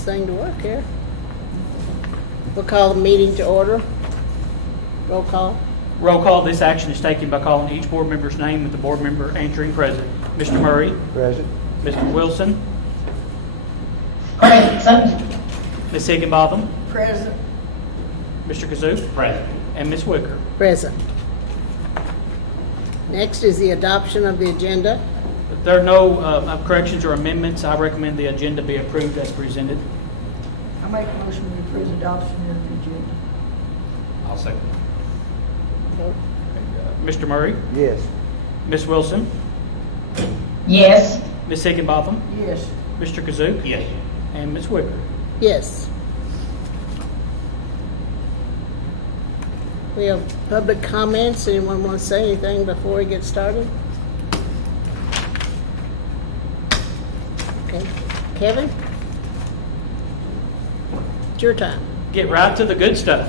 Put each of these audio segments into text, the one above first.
this thing to work here. We'll call the meeting to order. Roll call. Roll call. This action is taken by calling each board member's name with the board member answering present. Mr. Murray. Present. Mr. Wilson. Present. Ms. Higginbotham. Present. Mr. Kazook. Present. And Ms. Wicker. Present. Next is the adoption of the agenda. If there are no corrections or amendments, I recommend the agenda be approved as presented. I make a motion to approve adoption of the agenda. I'll second. Mr. Murray. Yes. Ms. Wilson. Yes. Ms. Higginbotham. Yes. Mr. Kazook. Yes. And Ms. Wicker. Yes. We have public comments. Anyone want to say anything before we get started? Okay. Kevin? It's your time. Get right to the good stuff.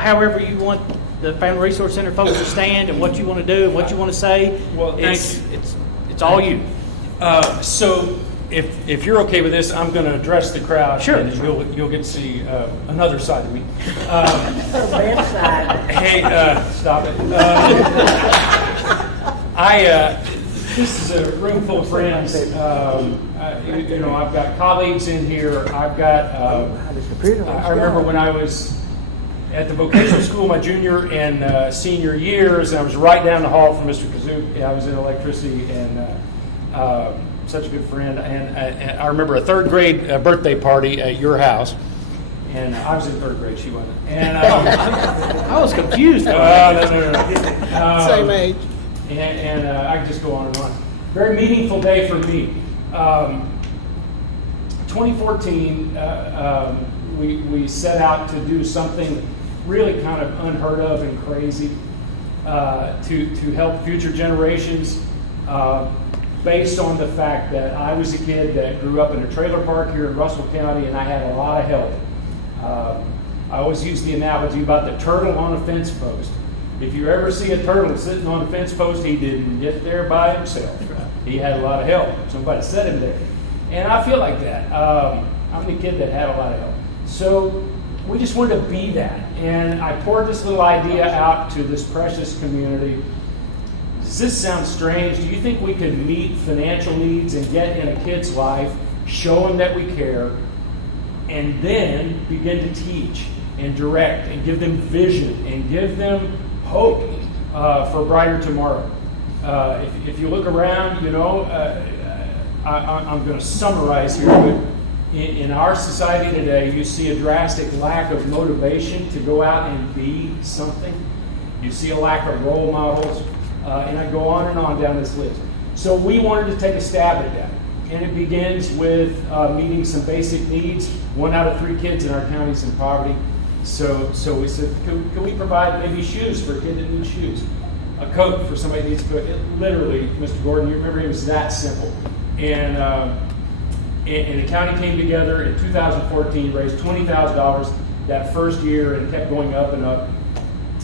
However you want the Family Resource Center folks to stand and what you want to do and what you want to say, Well, it's all you. So if you're okay with this, I'm going to address the crowd. Sure. And you'll get to see another side of me. Bad side. Hey, stop it. This is a room full of friends. I've got colleagues in here. I've got. I remember when I was at the vocational school my junior and senior years, and I was right down the hall from Mr. Kazook. I was in electricity and such a good friend. And I remember a third grade birthday party at your house. And I was in third grade, she wasn't. And I was confused. no. Same age. And I could just go on and on. Very meaningful day for me. 2014, we set out to do something really kind of unheard of and crazy to help future generations based on the fact that I was a kid that grew up in a trailer park here in Russell County and I had a lot of help. I always use the analogy about the turtle on a fence post. If you ever see a turtle sitting on a fence post, he didn't get there by himself. He had a lot of help. Somebody set him there. And I feel like that. I'm the kid that had a lot of help. So we just wanted to be that. And I poured this little idea out to this precious community. Does this sound strange? Do you think we could meet financial needs and get in a kid's life, show them that we care, and then begin to teach and direct and give them vision and give them hope for a brighter tomorrow? If you look around, I'm going to summarize here, but in our society today, you see a drastic lack of motivation to go out and be something. You see a lack of role models, and I go on and on down this list. So we wanted to take a stab at that, and it begins with meeting some basic needs. 1 out of 3 kids in our county is in poverty. So we said, can we provide maybe shoes for a kid that needs shoes? A coat for somebody that needs a coat. Literally, Mr. Gordon, you remember it was that simple. And the county came together in 2014, raised $20,000 that first year and kept going up and up.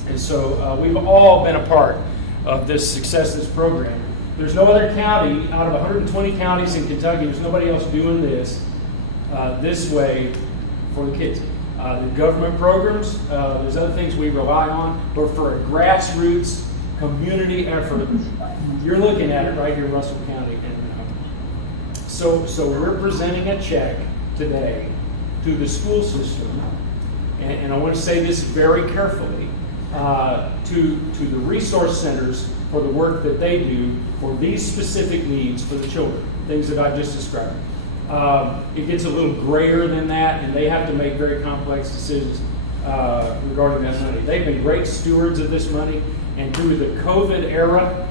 And so we've all been a part of this success of this program. There's no other county out of 120 counties in Kentucky, there's nobody else doing this way for the kids. The government programs, there's other things we rely on, but for a grassroots community effort, you're looking at it right here in Russell County. And so we're presenting a check today to the school system, and I want to say this very carefully, to the resource centers for the work that they do for these specific needs for the children, things that I just described. It gets a little grayer than that, and they have to make very complex decisions regarding that money. They've been great stewards of this money, and through the COVID era,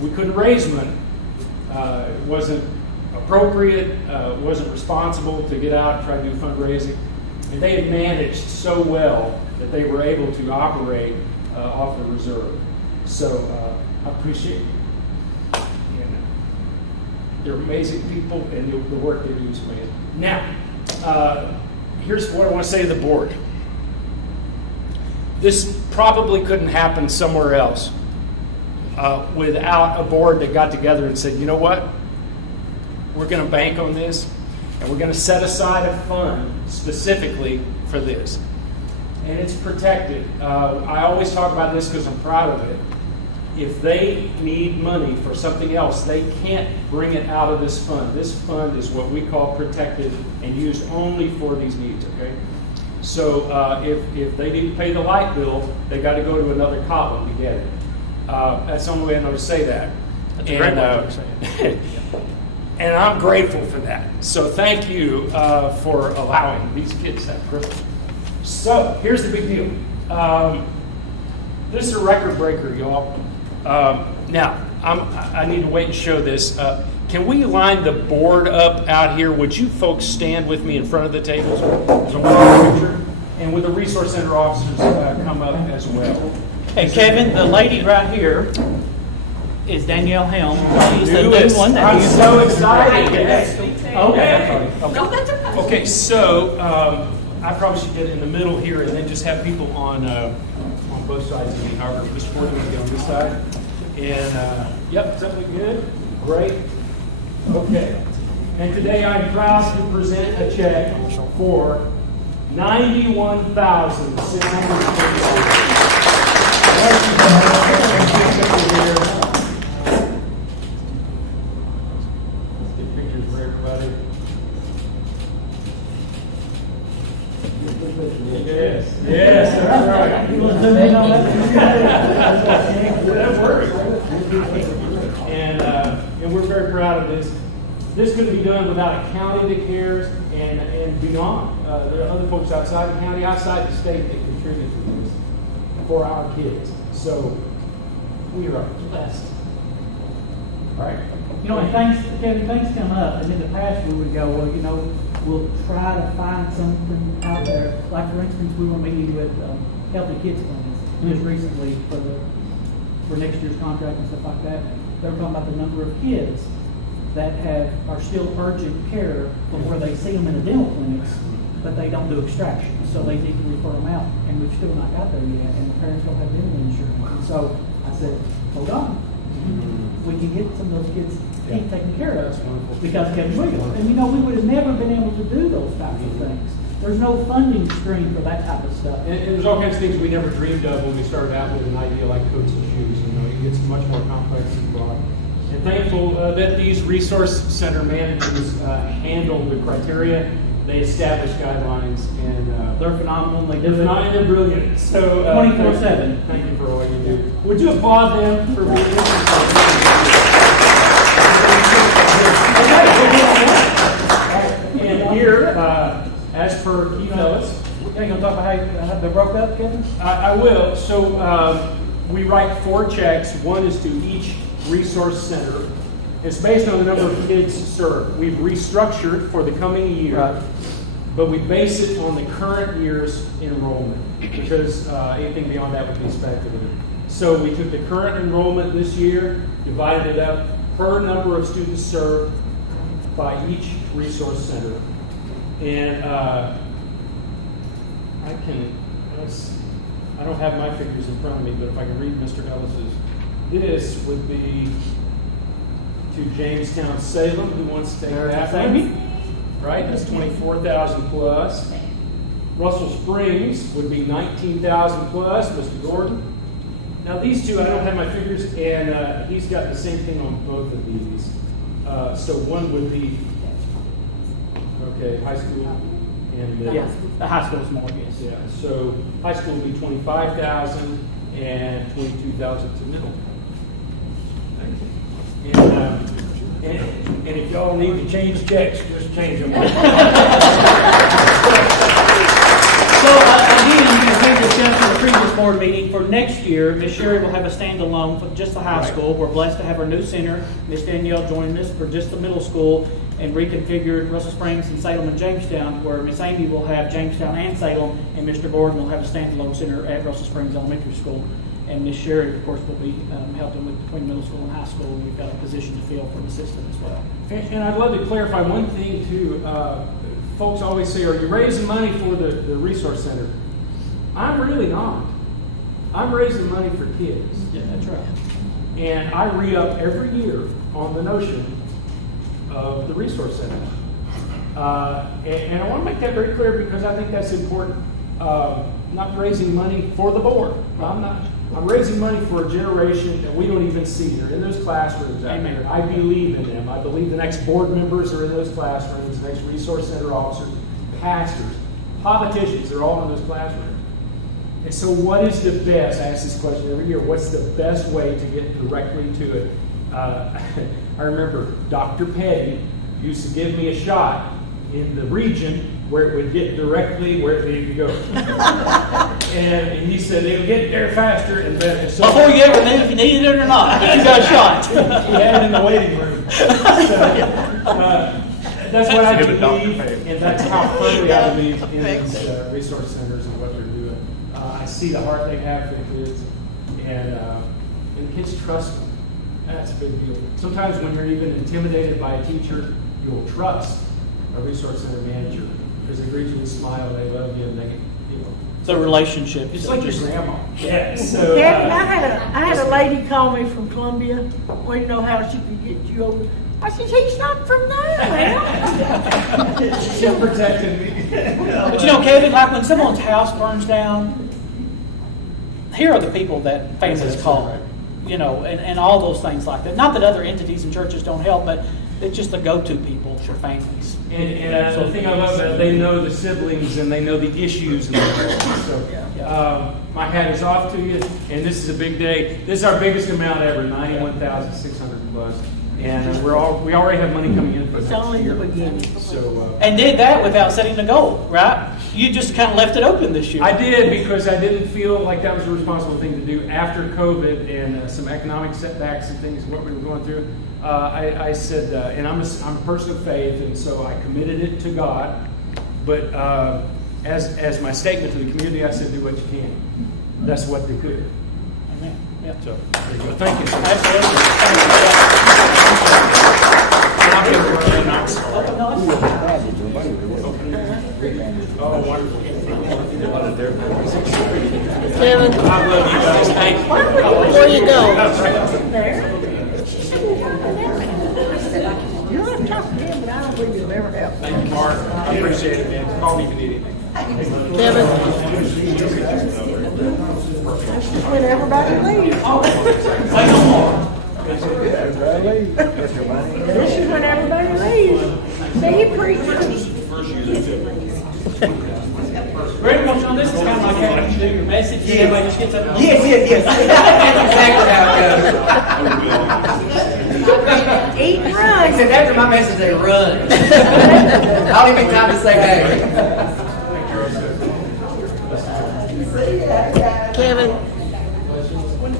we couldn't raise money. It wasn't appropriate, wasn't responsible to get out and try to do fundraising. And they had managed so well that they were able to operate off the reserve. So I appreciate it. They're amazing people, and the work they do is amazing. Now, here's what I want to say to the board. This probably couldn't happen somewhere else without a board that got together and said, you know what? we're going to bank on this, and we're going to set aside a fund specifically for this. And it's protected. I always talk about this because I'm proud of it. If they need money for something else, they can't bring it out of this fund. This fund is what we call protected and used only for these needs, okay? So if they didn't pay the light bill, they got to go to another column to get it. That's the only way I know to say that. That's a great way to say it. And I'm grateful for that. So thank you for allowing these kids that privilege. So here's the big deal. This is a record breaker, y'all. Now, I need to wait and show this. Can we line the board up out here? Would you folks stand with me in front of the tables? There's a one picture. And would the Resource Center officers come up as well? Hey, Kevin, the lady right here is Danielle Helm. She's the Newest. new one that I'm you- so excited. Okay, I'm sorry. Okay. No, that's okay. Okay, so I probably should get in the middle here and then just have people on both sides of me. However, Mr. Gordon will get on this side. And, yep, is that look good? Great. Okay. And today I'm proud to present a check for $91,636. Get pictures for everybody. Yes, that's right. That works. And we're very proud of this. This couldn't be done without a county that cares and beyond. There are other folks outside the county, outside the state that contribute to this for our kids. So we are blessed. All right. You know, and Kevin, things come up, and in the past we would go, well, you know, we'll try to find something out there. Like, for instance, we were meeting with Healthy Kids Plans just recently for next year's contract and stuff like that. They're talking about the number of kids that are still urgent care from where they see them in the dental clinics, but they don't do extraction. So they need to refer them out, and we've still not got there yet, and the parents don't have dental insurance. And so I said, hold on. We can get some of those kids taken care of because Kevin's legal. And you know, we would have never been able to do those types of things. There's no funding stream for that type of stuff. And there's all kinds of things we never dreamed of when we started out with an idea like coats and shoes. You know, it gets much more complex and broad. And thankful that these resource center managers handle the criteria. They establish guidelines, and They're phenomenal. They they're do it phenomenal and brilliant. So 24/7. Thank you for all you do. Would you applaud them for being And here, as per Keith Ellis, You ain't gonna talk about how they broke up, Kevin? I will. So we write 4 checks. One is to each resource center. It's based on the number of kids served. We've restructured for the coming year, Right. but we base it on the current year's enrollment because anything beyond that would be speculative. So we took the current enrollment this year, divided it up per number of students served by each resource center. And I don't have my figures in front of me, but if I can read Mr. Ellis's, this would be to Jamestown Salem, who wants to take that one. Right, that's 24,000 plus. Russell Springs would be 19,000 plus, Mr. Gordon. Now these two, I don't have my figures, and he's got the same thing on both of these. So one would be, okay, high school and middle. Yeah, the high school's more, yes. Yeah, so high school would be 25,000 and 22,000 to middle. And if y'all need to change checks, just change them. So again, as we discussed in the previous board meeting, for next year, Ms. Sherry will have a standalone for just the high school. We're blessed to have our new center, Ms. Danielle, joining us for just the middle school, and reconfigured Russell Springs and Salem and Jamestown, where Ms. Amy will have Jamestown and Salem, and Mr. Gordon will have a standalone center at Russell Springs Elementary School. And Ms. Sherry, of course, will be helping with between middle school and high school, and we've got a position to fill for an assistant as well. And I'd love to clarify one thing too. Folks always say, are you raising money for the resource center? I'm really not. I'm raising money for kids. Yeah, that's right. And I re-up every year on the notion of the Resource Center. And I want to make that very clear because I think that's important. Not raising money for the board. I'm not. I'm raising money for a generation that we don't even see. They're in those classrooms out there. I believe in them. I believe the next board members are in those classrooms, the next Resource Center officers, pastors, politicians, they're all in those classrooms. And so what is the best, I ask this question every year, what's the best way to get directly to it? I remember Dr. Petty used to give me a shot in the region where it would get directly where it needed to go. and he said it would get there faster and better. So Before you ever knew if you needed it or not, you got a shot. he had it in the waiting room. So, that's what I believe, and that's how firmly I believe in these resource centers and what they're doing. I see the heart they have for the kids, and the kids trust them. That's a big deal. Sometimes when you're even intimidated by a teacher, you'll trust a resource center manager because they greet you with a smile, they love you, and they, you know. It's a relationship. It's like your grandma. Yeah. So, Kevin, I had a lady call me from Columbia, wanting to know how she could get you over. I said, he's not from there. She's protecting me. But you know, Kevin, like when someone's house burns down, here are the people that families call, you know, and all those things like that. Not that other entities and churches don't help, but it's just the go-to people for families. And the thing I love is they know the siblings and they know the issues. And so my hat is off to you, and this is a big day. This is our biggest amount ever, 91,600 plus. And we already have money coming in for It's next only year. the beginning. So, And did that without setting the goal, right? You just kind of left it open this year. I did because I didn't feel like that was a responsible thing to do after COVID and some economic setbacks and things, what we were going through. I said, and I'm a person of faith, and so I committed it to God. But as my statement to the community, I said, do what you can. That's what they could. Amen. Yeah. So there you go. Thank you. Oh, wonderful. Kevin, I love you guys. Thank you. before you go, You don't have to talk to him, but I don't believe you'll ever help. Thank you, Mark. I appreciate it, man. Call me if you need anything. Kevin, That's just when everybody leaves. This is when everybody leaves. See, you preach. Very much on this is kind of like having to do your message. Yeah. Everybody just gets up. Yes. That's exactly how it goes. Eat and run. Except after my message, they run. I don't even have time to say hey.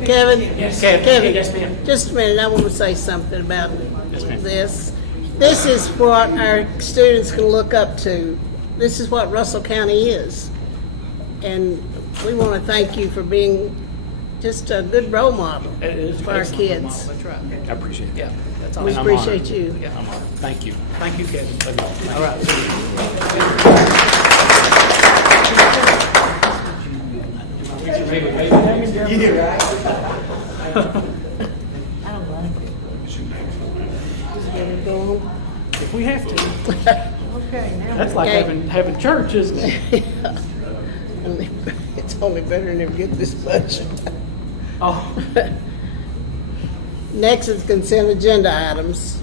Kevin, Yes, Kevin, yes, ma'am. just a minute, I want to say something about this. This is what our students can look up to. This is what Russell County is. And we want to thank you for being just a good role model It is for our excellent role kids. model. That's right. I appreciate it. Yeah, that's all. We I'm appreciate honored. you. Yeah, I'm honored. Thank you. Thank you, Kevin. All right. I don't like it. If we have to. Okay, now. That's like Okay. having church, isn't it? It's only better than get this budget. Oh. Next is consent agenda items.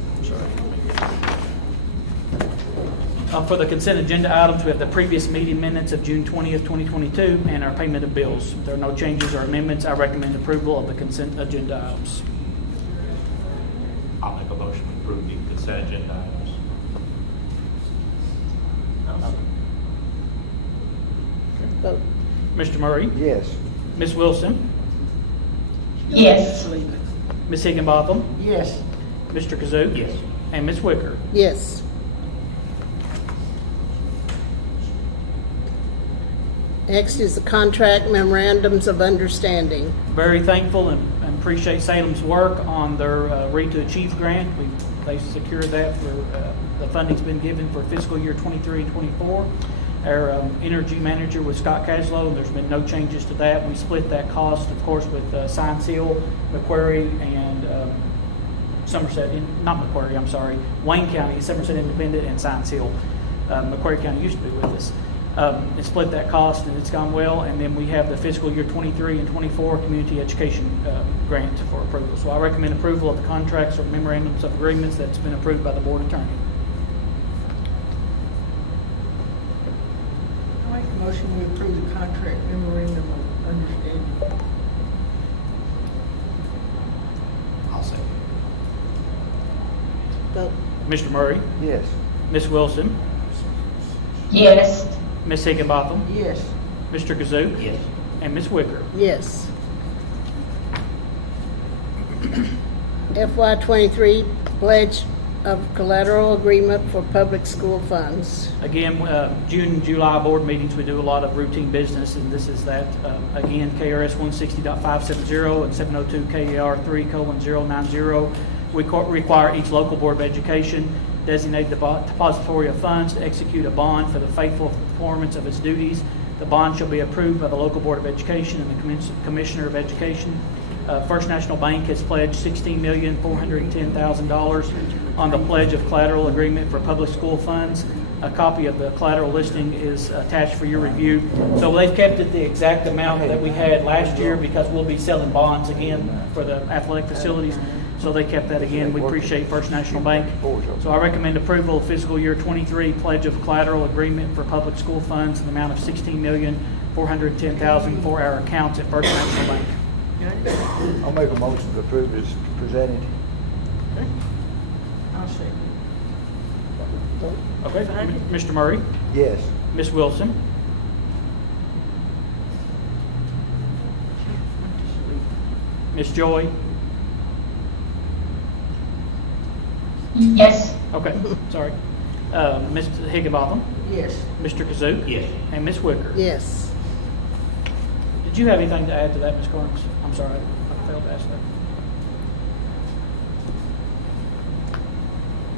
For the consent agenda items, we have the previous meeting minutes of June 20th, 2022, and our payment of bills. If there are no changes or amendments, I recommend approval of the consent agenda items. I'll make a motion to approve the consent agenda items. Vote. Mr. Murray? Yes. Ms. Wilson? Yes. Ms. Higginbotham? Yes. Mr. Kazook? Yes. And Ms. Wicker? Yes. Next is the contract memorandums of understanding. Very thankful and appreciate Salem's work on their Read to Achieve grant. They secured that for the funding's been given for fiscal year 23 and 24. Our energy manager was Scott Caslow, and there's been no changes to that. We split that cost, of course, with Sign Seal, Macquarie, and Somerset, not Macquarie, I'm sorry, Wayne County, Somerset Independent, and Science Hill. Macquarie County used to be with us. And split that cost, and it's gone well. And then we have the fiscal year 23 and 24 community education grant for approval. So I recommend approval of the contracts or memorandums of agreements that's been approved by the board attorney. I make a motion we approve the contract memorandum of understanding. I'll second. Vote. Mr. Murray, Yes. Ms. Wilson, Yes. Ms. Higginbotham, Yes. Mr. Kazook, Yes. and Ms. Wicker. Yes. FY '23 pledge of collateral agreement for public school funds. Again, June and July board meetings, we do a lot of routine business, and this is that. Again, KRS 160.570 and 702 KER 3:090. We require each local board of education designate the depository of funds to execute a bond for the faithful performance of its duties. The bond shall be approved by the local board of education and the commissioner of education. First National Bank has pledged $16,410,000 on the pledge of collateral agreement for public school funds. A copy of the collateral listing is attached for your review. So they've kept it the exact amount that we had last year because we'll be selling bonds again for the athletic facilities. So they kept that again. We appreciate First National Bank. So I recommend approval of fiscal year 23 pledge of collateral agreement for public school funds in the amount of $16,410,000 for our accounts at First National Bank. I'll make a motion to approve as presented. I'll second. Okay, Mr. Murray, Yes. Ms. Wilson, Ms. Joy. Yes. Okay, sorry. Ms. Higginbotham, Yes. Mr. Kazook, Yes. and Ms. Wicker. Yes. Did you have anything to add to that, Ms. Carnes? I'm sorry, I failed to ask that.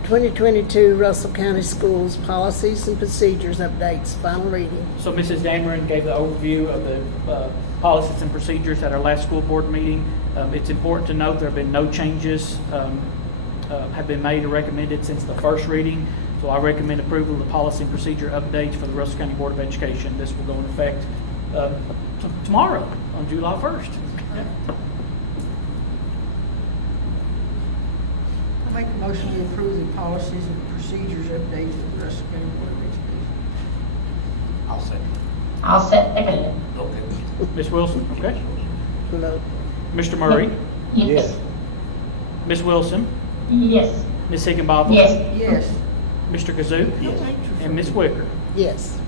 2022 Russell County Schools Policies and Procedures Updates, final reading. So Mrs. Dameron gave the overview of the policies and procedures at our last school board meeting. It's important to note there have been no changes have been made or recommended since the first reading. So I recommend approval of the policy and procedure updates for the Russell County Board of Education. This will go into effect tomorrow on July 1st. Yeah. I make a motion we approve the policies and procedures updates for the Russell County Board of Education. I'll second. I'll second it. Okay. Ms. Wilson, okay. Vote. Mr. Murray, Yes. Ms. Wilson, Yes. Ms. Higginbotham, Yes. Yes. Mr. Kazook, Yes. and Ms. Wicker. Yes.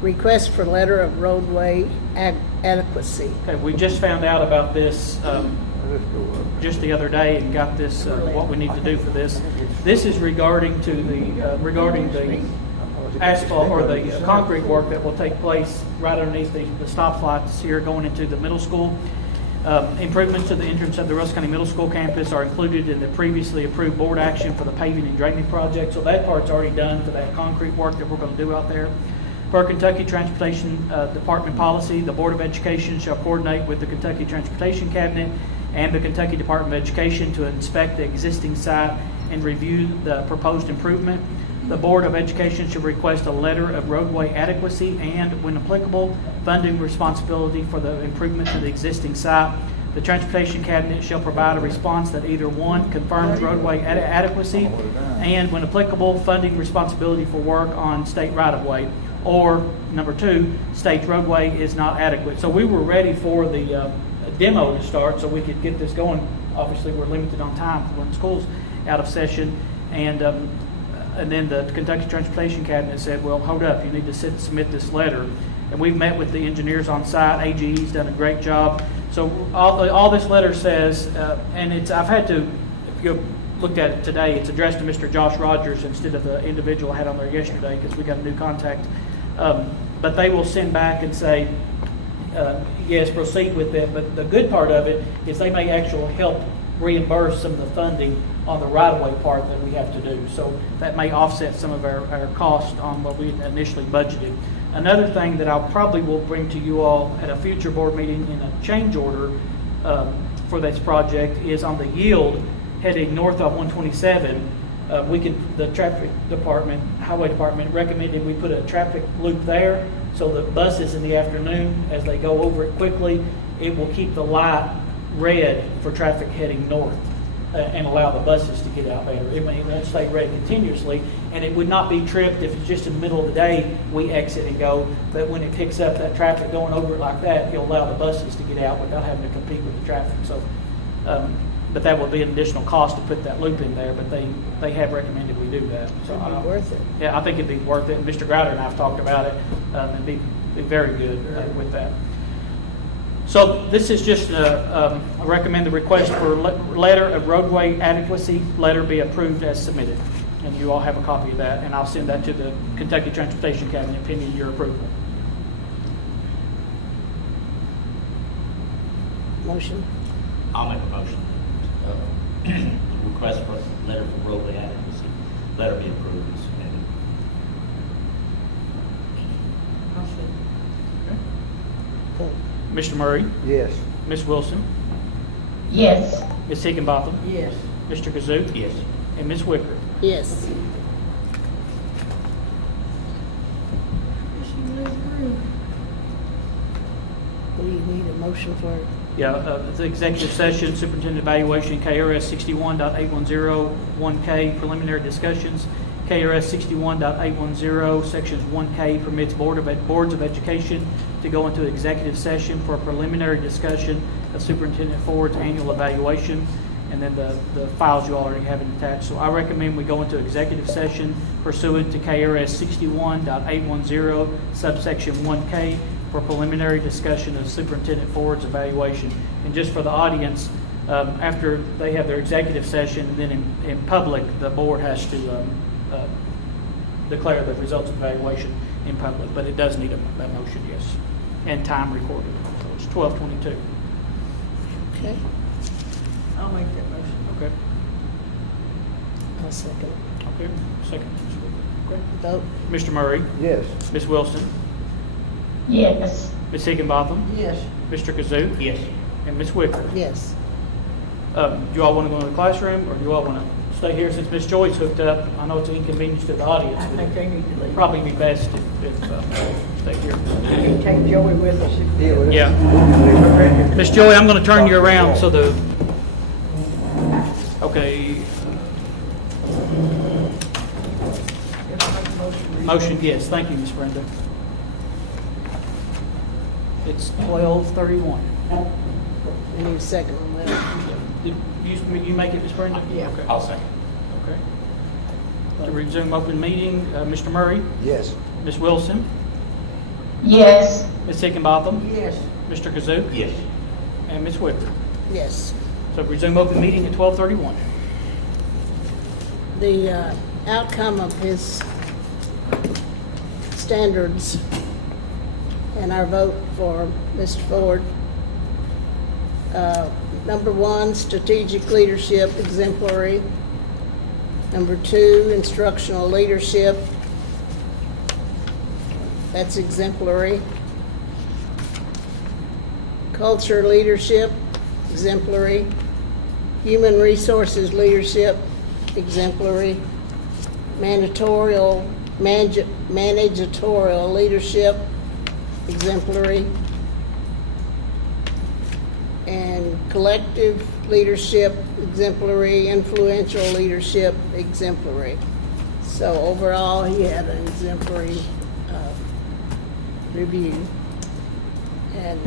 Request for letter of roadway adequacy. Okay, we just found out about this Let's go up. just the other day and got this, what we need to do for this. This is regarding the asphalt or the concrete work that will take place right underneath the stoplights here going into the middle school. Improvements to the entrance of the Russell County Middle School campus are included in the previously approved board action for the paving and drainage project. So that part's already done for that concrete work that we're going to do out there. Per Kentucky Transportation Department policy, the Board of Education shall coordinate with the Kentucky Transportation Cabinet and the Kentucky Department of Education to inspect the existing site and review the proposed improvement. The Board of Education should request a letter of roadway adequacy and, when applicable, funding responsibility for the improvement to the existing site. The Transportation Cabinet shall provide a response that either one, confirms roadway adequacy, and, when applicable, funding responsibility for work on state right-of-way, or number two, state roadway is not adequate. So we were ready for the demo to start so we could get this going. Obviously, we're limited on time when school's out of session, and then the Kentucky Transportation Cabinet said, well, hold up, you need to submit this letter. And we've met with the engineers on site. AGE's done a great job. So all this letter says, and I've had to, if you looked at it today, it's addressed to Mr. Josh Rogers instead of the individual I had on there yesterday because we got a new contact. But they will send back and say, yes, proceed with it. But the good part of it is they may actually help reimburse some of the funding on the right-of-way part that we have to do. So that may offset some of our cost on what we initially budgeted. Another thing that I'll probably will bring to you all at a future board meeting in a change order for this project is on the yield heading north of 127. The traffic department, highway department recommended we put a traffic loop there so that buses in the afternoon, as they go over it quickly, it will keep the light red for traffic heading north and allow the buses to get out better. It won't stay red continuously, and it would not be tripped if it's just in the middle of the day we exit and go, but when it picks up that traffic going over it like that, it'll allow the buses to get out without having to compete with the traffic. So, but that would be an additional cost to put that loop in there, but they have recommended we do that. So It'd be worth it. Yeah, I think it'd be worth it. And Mr. Grouder and I have talked about it, and be very good with that. So this is just I recommend the request for letter of roadway adequacy letter be approved as submitted. And you all have a copy of that, and I'll send that to the Kentucky Transportation Cabinet pending your approval. Motion. I'll make a motion. Request for letter for roadway adequacy. Letter be approved as submitted. Mr. Murray, Yes. Ms. Wilson, Yes. Ms. Higginbotham, Yes. Mr. Kazook, Yes. and Ms. Wicker. Yes. Do you need a motion for it? Yeah, the executive session, superintendent evaluation, KRS 61.8101K, preliminary discussions. KRS 61.810, sections 1K permits boards of education to go into executive session for a preliminary discussion of Superintendent Ford's annual evaluation, and then the files you already have attached. So I recommend we go into executive session pursuant to KRS 61.810, subsection 1K, for preliminary discussion of Superintendent Ford's evaluation. And just for the audience, after they have their executive session, and then in public, the board has to declare the results of evaluation in public, but it does need a motion, yes, and time recorded. So it's 12:22. Okay. I'll make that motion. Okay. I'll second it. Okay. Second. Okay. Vote. Mr. Murray, Yes. Ms. Wilson, Yes. Ms. Higginbotham, Yes. Mr. Kazook, Yes. and Ms. Wicker. Yes. Do you all want to go in the classroom, or do you all want to stay here since Ms. Joy's hooked up? I know it's an inconvenience to the audience, I but think they it'd need to leave. probably be best if stay here. We can take Joey with us. Yeah. Miss Joy, I'm going to turn you around so the, okay. Motion, yes. Thank you, Miss Brenda. It's 12:31. We need a second on that. Did you make it, Miss Brenda? Yeah. Okay. I'll second. Okay. To resume open meeting, Mr. Murray, Yes. Ms. Wilson, Yes. Ms. Higginbotham, Yes. Mr. Kazook, Yes. and Ms. Wicker. Yes. So resume open meeting at 12:31. The outcome of his standards and our vote for Mr. Ford. Number 1, strategic leadership, exemplary. Number 2, instructional leadership. That's exemplary. Culture leadership, exemplary. Human resources leadership, exemplary. Managerial leadership, exemplary. And collective leadership, exemplary. Influential leadership, exemplary. So overall, he had an exemplary review. And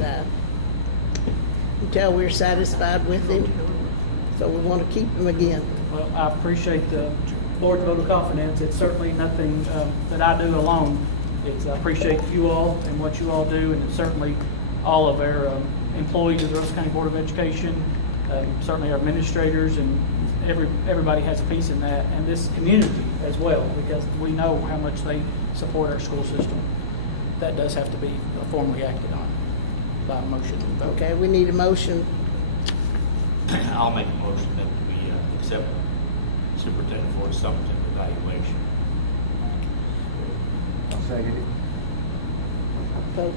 until we're satisfied with him, so we want to keep him again. Well, I appreciate the board's vote of confidence. It's certainly nothing that I do alone. I appreciate you all and what you all do, and it's certainly all of our employees of the Russell County Board of Education, certainly our administrators, and everybody has a piece in that, and this community as well, because we know how much they support our school system. That does have to be formally acted on by a motion and vote. Okay, we need a motion I'll make a motion that we accept Superintendent Ford's summative evaluation. I'll second it. Vote.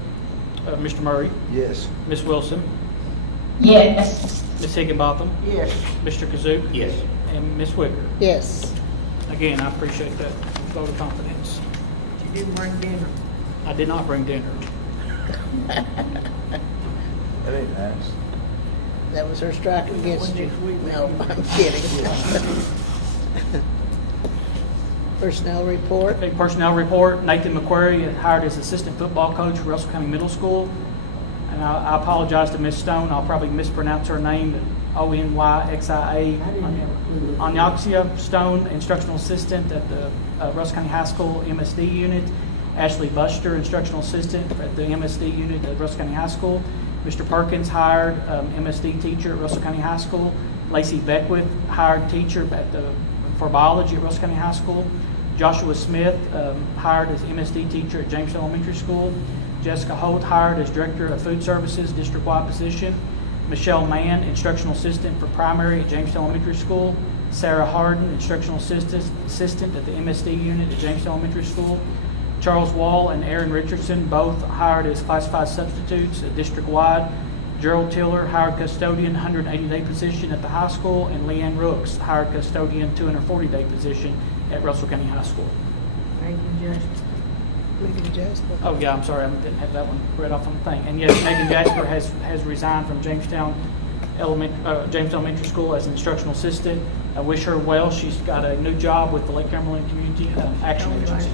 Mr. Murray, Yes. Ms. Wilson, Yes. Ms. Higginbotham, Yes. Mr. Kazook, Yes. and Ms. Wicker. Yes. Again, I appreciate that vote of confidence. She didn't bring dinner. I did not bring dinner. That ain't nice. That was her strike against you. No, I'm kidding. Personnel report. Okay, personnel report, Nathan McQuarrie hired as assistant football coach for Russell County Middle School. And I apologize to Ms. Stone, I'll probably mispronounce her name, but Onyxia Anyaxia Stone, instructional assistant at the Russell County High School MSD unit. Ashley Buster, instructional assistant at the MSD unit at Russell County High School. Mr. Perkins hired MSD teacher at Russell County High School. Lacey Beckwith hired teacher for biology at Russell County High School. Joshua Smith hired as MSD teacher at James Elementary School. Jessica Holt hired as director of food services, district-wide position. Michelle Mann, instructional assistant for primary at James Elementary School. Sarah Harden, instructional assistant at the MSD unit at James Elementary School. Charles Wall and Aaron Richardson, both hired as classified substitutes at district-wide. Gerald Tiller, hired custodian, 180-day position at the high school. And Leanne Rooks, hired custodian, 240-day position at Russell County High School. Thank you, Justin. Megan Jasper. Oh, yeah, I'm sorry, I didn't have that one read off on the thing. And yes, Megan Jasper has resigned from James Elementary School as an instructional assistant. I wish her well. She's got a new job with the Lake Cumberland Community Action Agency.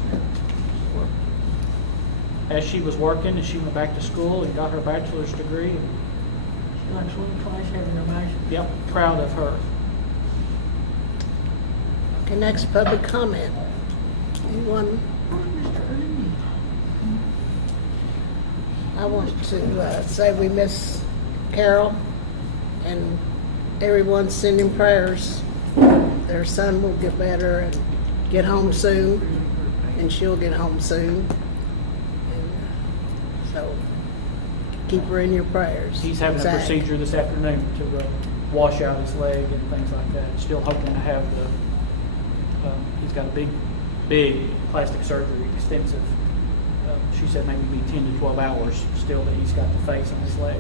As she was working, she went back to school and got her bachelor's degree. And, She likes swimming class, having her master's. yep, proud of her. Okay, next, public comment. Anyone? I want to say we miss Carol, and everyone's sending prayers. Their son will get better and get home soon, and she'll get home soon. And, so keep her in your prayers. He's having a Zach. procedure this afternoon to wash out his leg and things like that. Still hoping to have he's got a big plastic surgery, extensive. She said maybe be 10 to 12 hours still that he's got to face on his leg.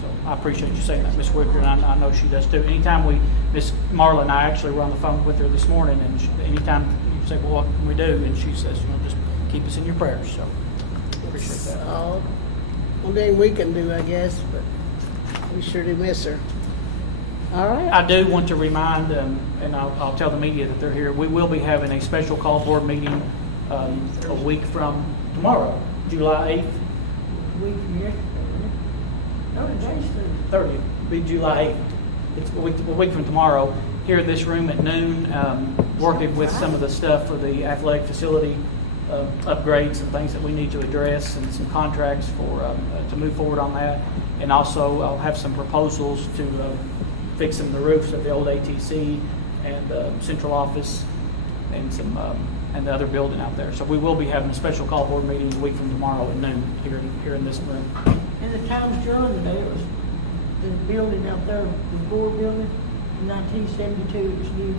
So I appreciate you saying that, Ms. Wicker, and I know she does too. Anytime Miss Marla and I actually were on the phone with her this morning, and anytime you say, well, what can we do? And she says, just keep us in your prayers. So appreciate that. All thing we can do, I guess, but we sure do miss her. All right. I do want to remind, and I'll tell the media that they're here, we will be having a special call board meeting a week from tomorrow, July 8th, Week from yesterday. No, today's Thursday. 30th, be July 8th. It's a week from tomorrow, here in this room at noon, working with some of the stuff for the athletic facility upgrades and things that we need to address, and some contracts to move forward on that. And also, I'll have some proposals to fix some of the roofs of the old ATC and central office and some and the other building out there. So we will be having a special call board meeting a week from tomorrow at noon here in this room. In the Times Journal today, it was the building out there, the board building, in 1972, it was new.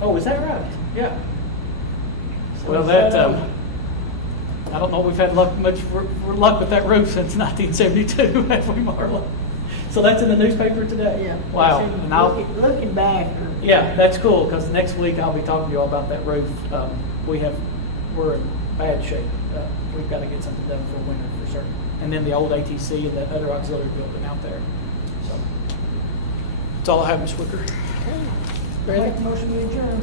Oh, is that right? Yeah. So Well, it's that that I don't know if we've had much luck with that roof since 1972, have we, Marla? So that's in the newspaper today? Yeah. Wow. It's in And looking back. yeah, that's cool, because next week I'll be talking to you all about that roof. We're in bad shape. We've got to get something done for winter for certain. And then the old ATC and that other auxiliary building out there. So that's all I have, Ms. Wicker. Make a motion to adjourn.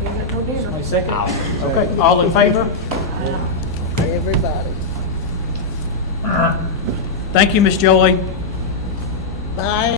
We ain't got no dinner. Somebody second? Okay, all in favor? Everybody. Thank you, Ms. Joy. Bye.